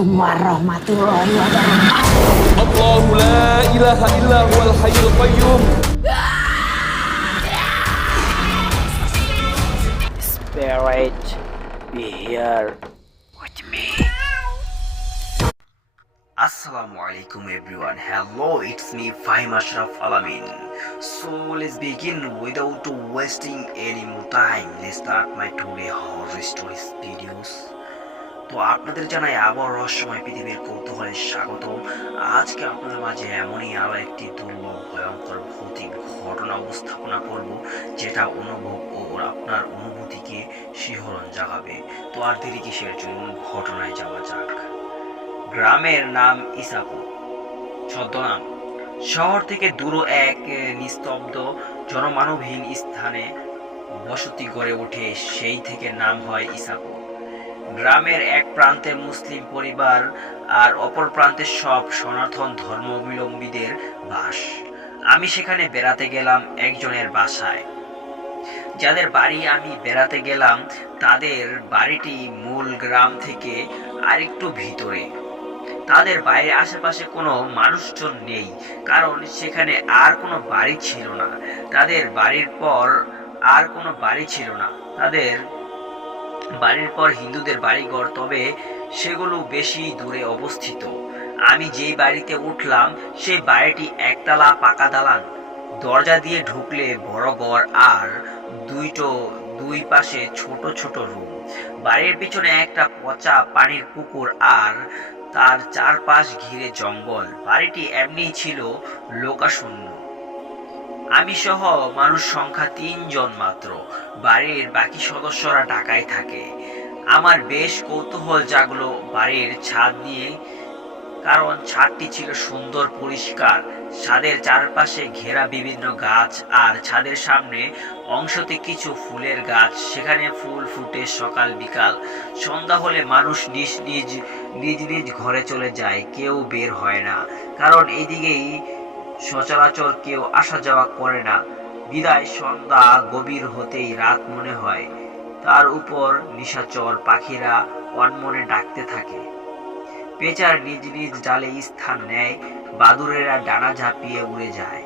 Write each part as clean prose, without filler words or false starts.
Assalamualaikum warahmatullahi wabarakatuh. الله لا إله إلا هو الحي القيوم. Spirit, be here with me. Assalamualaikum everyone. Hello, it's me Fahim Ashraf Alamin. So let's begin without wasting any more time. Let's start my today horror stories videos. তো আপনাদের জানাই আবার রহস্যময় পৃথিবীর কৌতূহলের স্বাগত। আজকে আপনাদের মাঝে এমনই আরো একটি দুর্লভ ভয়ঙ্কর ভৌতিক ঘটনা উপস্থাপনা করব, যেটা অনুভব ও আপনার অনুভূতিকে শিহরণ জাগাবে। তো আর দেরি কিসের, চলুন ঘটনায় যাওয়া যাক। গ্রামের নাম ইসাপুর, ছদ্মনাম। শহর থেকে দূর এক নিস্তব্ধ জনমানবহীন স্থানে বসতি গড়ে ওঠে, সেই থেকে নাম হয় ইসাপুর। গ্রামের এক প্রান্তে মুসলিম পরিবার আর অপর প্রান্তে সব সনাতন ধর্মাবলম্বীদের বাস। আমি সেখানে বেড়াতে গেলাম একজনের বাসায়। যাদের বাড়ি আমি বেড়াতে গেলাম তাদের বাড়িটি মূল গ্রাম থেকে আরেকটু ভিতরে। তাদের বাইরে আশেপাশে কোনো মানুষজন নেই, কারণ সেখানে আর কোনো বাড়ি ছিল না। তাদের বাড়ির পর আর কোনো বাড়ি ছিল না। তাদের বাড়ির পর হিন্দুদের বাড়িঘর, তবে সেগুলো বেশি দূরে অবস্থিত। আমি যেই বাড়িতে উঠলাম সেই বাড়িটি একতলা পাকা দালান। দরজা দিয়ে ঢুকলে বড় ঘর আর দুই পাশে ছোট ছোট রুম। বাড়ির পিছনে একটা পচা পানির পুকুর আর তার চারপাশ ঘিরে জঙ্গল। বাড়িটি এমনিই ছিল লোকাশূন্য। আমি সহ মানুষ সংখ্যা 3 জন মাত্র। বাড়ির বাকি সদস্যরা ঢাকায় থাকে। আমার বেশ কৌতূহল জাগলো বাড়ির ছাদ নিয়ে, কারণ ছাদটি ছিল সুন্দর পরিষ্কার। ছাদের চারপাশে ঘেরা বিভিন্ন গাছ আর ছাদের সামনে অংশতে কিছু ফুলের গাছ। সেখানে ফুল ফুটে সকাল বিকাল। সন্ধ্যা হলে মানুষ নিজ নিজ ঘরে চলে যায়, কেউ বের হয় না, কারণ এইদিকেই সচরাচর কেউ আসা যাওয়া করে না। বিদায় সন্ধ্যা গভীর হতেই রাত মনে হয়। তার উপর নিশাচর পাখিরা অনমনে ডাকতে থাকে। পেঁচার নিজ নিজ ডালে স্থান নেয়, বাদুড়েরা ডানা ঝাঁপিয়ে উড়ে যায়।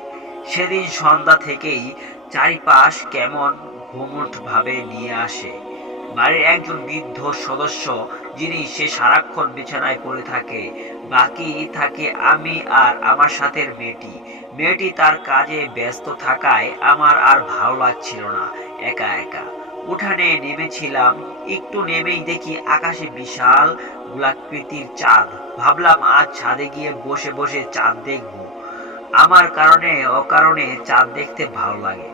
সেদিন সন্ধ্যা থেকেই চারিপাশ কেমন ঘুমট ভাবে নিয়ে আসে। বাড়ির একজন বৃদ্ধ সদস্য, যিনি সে সারাক্ষণ বিছানায় পড়ে থাকে। বাকি থাকে আমি আর আমার সাথের মেয়েটি তার কাজে ব্যস্ত থাকায় আমার আর ভালো লাগছিল না একা একা। উঠানে নেমেছিলাম, একটু নেমেই দেখি আকাশে বিশাল গোলাকৃতির চাঁদ। ভাবলাম আজ ছাদে গিয়ে বসে বসে চাঁদ দেখব। আমার কারণে অকারণে চাঁদ দেখতে ভালো লাগে।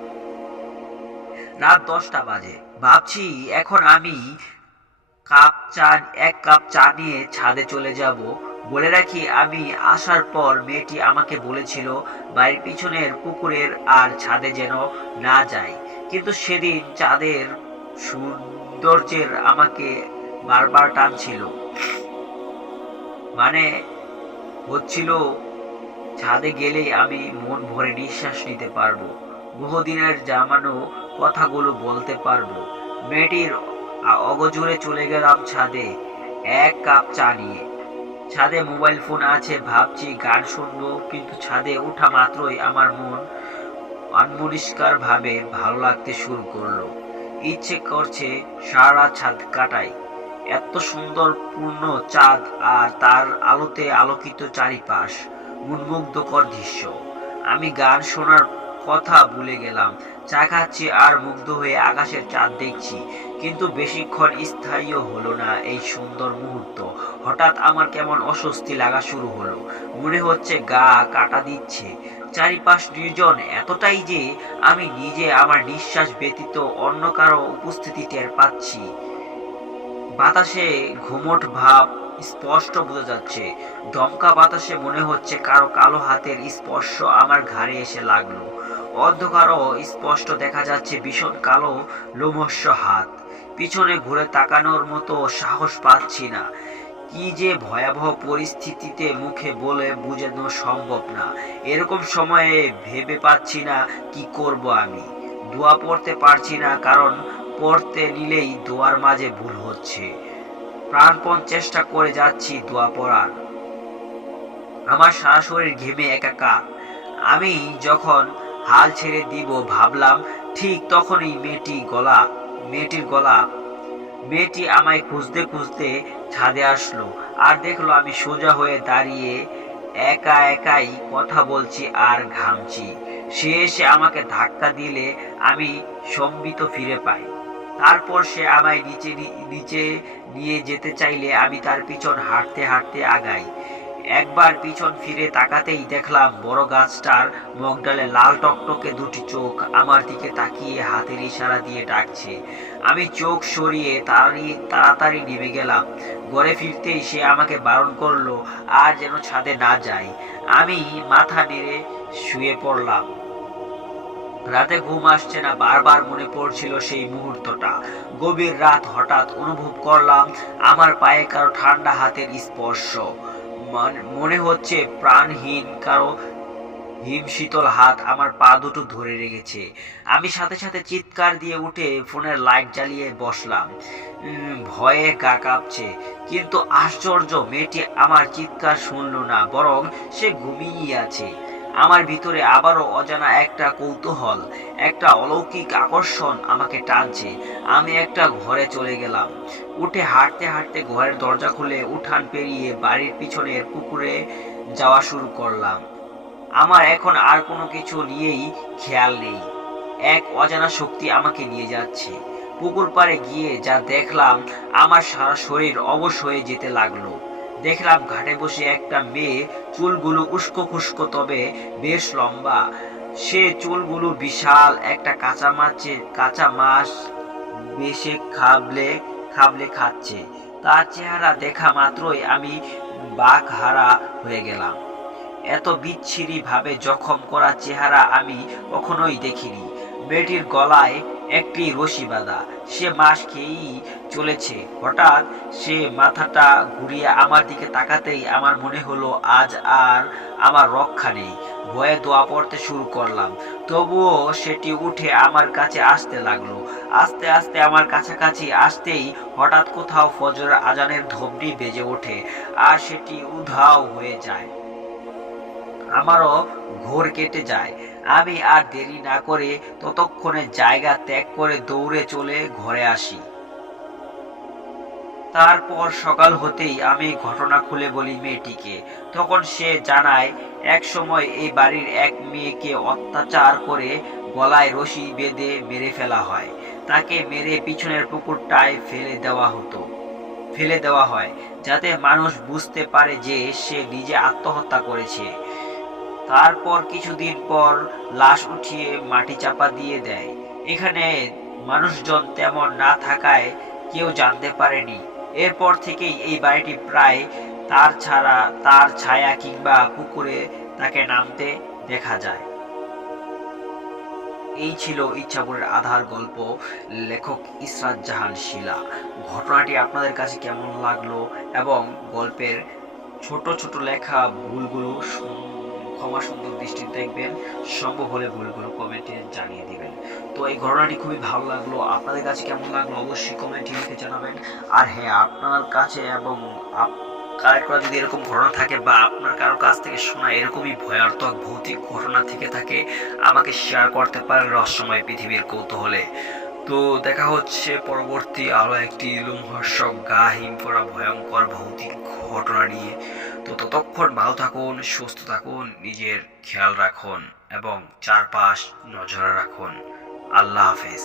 রাত 10টা বাজে। ভাবছি এখন আমি এক কাপ চা নিয়ে ছাদে চলে যাব। বলে রাখি, আমি আসার পর মেয়েটি আমাকে বলেছিল বাড়ির পিছনের পুকুরের আর ছাদে যেন না যাই। কিন্তু সেদিন চাঁদের সৌন্দর্যের আমাকে বারবার টানছিল। মানে হচ্ছিল ছাদে গেলেই আমি মন ভরে নিঃশ্বাস নিতে পারবো, বহুদিনের জামানো কথাগুলো বলতে পারবো। মেয়েটির অগজুরে চলে গেলাম ছাদে এক কাপ চা নিয়ে। ছাদে মোবাইল ফোন আছে, ভাবছি গান শুনবো, কিন্তু ছাদে ওঠা মাত্রই আমার মন অনমনস্কার ভাবে ভালো লাগতে শুরু করলো। ইচ্ছে করছে সারা ছাদ কাটাই। এত সুন্দর পূর্ণ চাঁদ আর তার আলোতে আলোকিত চারিপাশ, উন্মুগ্ধকর দৃশ্য। আমি গান শোনার কথা ভুলে গেলাম। চা খাচ্ছি আর মুগ্ধ হয়ে আকাশের চাঁদ দেখছি। কিন্তু বেশিক্ষণ স্থায়ীও হলো না এই সুন্দর মুহূর্ত। হঠাৎ আমার কেমন অস্বস্তি লাগা শুরু হলো। মনে হচ্ছে গা কাটা দিচ্ছে। চারিপাশ নির্জন এতটাই যে আমি নিজে আমার নিঃশ্বাস ব্যতীত অন্য কারো উপস্থিতি টের পাচ্ছি। বাতাসে ঘুমট ভাব স্পষ্ট বোঝা যাচ্ছে। দমকা বাতাসে মনে হচ্ছে কারো কালো হাতের স্পর্শ আমার ঘাড়ে এসে লাগলো। অন্ধকারও স্পষ্ট দেখা যাচ্ছে ভীষণ কালো লোমস্য হাত। পিছনে ঘুরে তাকানোর মতো সাহস পাচ্ছি না। কি যে ভয়াবহ পরিস্থিতিতে মুখে বলে বোঝানো সম্ভব না। এরকম সময়ে ভেবে পাচ্ছি না কি করব আমি। দোয়া পড়তে পারছি না, কারণ পড়তে নিলেই দোয়ার মাঝে ভুল হচ্ছে। প্রাণপণ চেষ্টা করে যাচ্ছি দোয়া পড়ার। আমার সারা শরীর ঘেমে একাকার। আমি যখন হাল ছেড়ে দিব ভাবলাম, ঠিক তখনই মেয়েটি আমায় খুঁজতে খুঁজতে ছাদে আসলো আর দেখলো আমি সোজা হয়ে দাঁড়িয়ে একা একাই কথা বলছি আর ঘামছি। সে এসে আমাকে ধাক্কা দিলে আমি সম্বিত ফিরে পাই। তারপর সে আমায় নিচে নিয়ে যেতে চাইলে আমি তার পিছন হাঁটতে হাঁটতে আগাই। একবার পিছন ফিরে তাকাতেই দেখলাম বড় গাছটার মগডালে লাল টকটকে দুটি চোখ আমার দিকে তাকিয়ে হাতের ইশারা দিয়ে ডাকছে। আমি চোখ সরিয়ে তাড়াতাড়ি নেমে গেলাম। ঘরে ফিরতেই সে আমাকে বারণ করলো আর যেন ছাদে না যাই। আমি মাথা নেড়ে শুয়ে পড়লাম। রাতে ঘুম আসছে না, বারবার মনে পড়ছিল সেই মুহূর্তটা। গভীর রাত, হঠাৎ অনুভব করলাম আমার পায়ে কারো ঠান্ডা হাতের স্পর্শ। মনে হচ্ছে প্রাণহীন কারো হিমশীতল হাত আমার পা দুটো ধরে রেখেছে। আমি সাথে সাথে চিৎকার দিয়ে উঠে ফোনের লাইট জ্বালিয়ে বসলাম। ভয়ে গা কাঁপছে। কিন্তু আশ্চর্য, মেয়েটি আমার চিৎকার শুনল না, বরং সে ঘুমিয়ে আছে। আমার ভিতরে আবারও অজানা একটা কৌতূহল, একটা অলৌকিক আকর্ষণ আমাকে টানছে। আমি একটা ঘরে চলে গেলাম। উঠে হাঁটতে হাঁটতে ঘরের দরজা খুলে উঠান পেরিয়ে বাড়ির পিছনের পুকুরে যাওয়া শুরু করলাম। আমার এখন আর কোনো কিছু নিয়েই খেয়াল নেই। এক অজানা শক্তি আমাকে নিয়ে যাচ্ছে। পুকুর পাড়ে গিয়ে যা দেখলাম, আমার সারা শরীর অবশ হয়ে যেতে লাগলো। দেখলাম ঘাটে বসে একটা মেয়ে, চুলগুলো উস্কো খুস্কো তবে বেশ লম্বা। সে চুলগুলো বিশাল একটা কাঁচা মাছ বেশে খাবলে খাবলে খাচ্ছে। তার চেহারা দেখা মাত্রই আমি বাকহারা হয়ে গেলাম। এত বিচ্ছিরি ভাবে জখম করা চেহারা আমি কখনোই দেখিনি। মেয়েটির গলায় একটি রশি বাঁধা, সে মাস খেয়েই চলেছে। হঠাৎ সে মাথাটা ঘুরিয়ে আমার দিকে তাকাতেই আমার মনে হলো আজ আর আমার রক্ষা নেই। ভয়ে দোয়া পড়তে শুরু করলাম। তবুও সেটি উঠে আমার কাছে আসতে লাগলো। আস্তে আস্তে আমার কাছাকাছি আসতেই হঠাৎ কোথাও ফজরের আজানের ধ্বনি বেজে ওঠে আর সেটি উধাও হয়ে যায়। আমারও ঘোর কেটে যায়। আমি আর দেরি না করে ততক্ষণে জায়গা ত্যাগ করে দৌড়ে চলে ঘরে আসি। তারপর সকাল হতেই আমি ঘটনা খুলে বলি মেয়েটিকে। তখন সে জানায়, এক সময় এই বাড়ির এক মেয়েকে অত্যাচার করে গলায় রশি বেঁধে মেরে ফেলা হয়। তাকে মেরে পিছনের পুকুরটায় ফেলে দেওয়া হয়, যাতে মানুষ বুঝতে পারে যে সে নিজে আত্মহত্যা করেছে। তারপর কিছুদিন পর লাশ উঠিয়ে মাটি চাপা দিয়ে দেয়। এখানে মানুষজন তেমন না থাকায় কেউ জানতে পারেনি। এরপর থেকেই এই বাড়িটি প্রায় তার ছায়া কিংবা পুকুরে তাকে নামতে দেখা যায়। এই ছিল ইচ্ছাপুরের আধার গল্প, লেখক ইসরাত জাহান শিলা। ঘটনাটি আপনাদের কাছে কেমন লাগলো এবং গল্পের ছোট ছোট লেখা ভুলগুলো ক্ষমা সুন্দর দৃষ্টিতে দেখবেন। সম্ভব হলে ভুলগুলো কমেন্টে জানিয়ে দিবেন। তো এই ঘটনাটি খুবই ভালো লাগলো। আপনাদের কাছে কেমন লাগলো অবশ্যই কমেন্টে লিখে জানাবেন। আর হ্যাঁ, আপনার কাছে এবং কালেক্ট করা যদি এরকম ঘটনা থাকে বা আপনার কারো কাছ থেকে শোনা এরকমই ভয়ার্থক ভৌতিক ঘটনা থেকে থাকে, আমাকে শেয়ার করতে পারেন রহস্যময় পৃথিবীর কৌতূহলে। তো দেখা হচ্ছে পরবর্তী আরো একটি লোমহর্ষক গা হিম করা ভয়ঙ্কর ভৌতিক ঘটনা নিয়ে। তো ততক্ষণ ভালো থাকুন, সুস্থ থাকুন, নিজের খেয়াল রাখুন এবং চারপাশ নজরে রাখুন। আল্লাহ হাফেজ।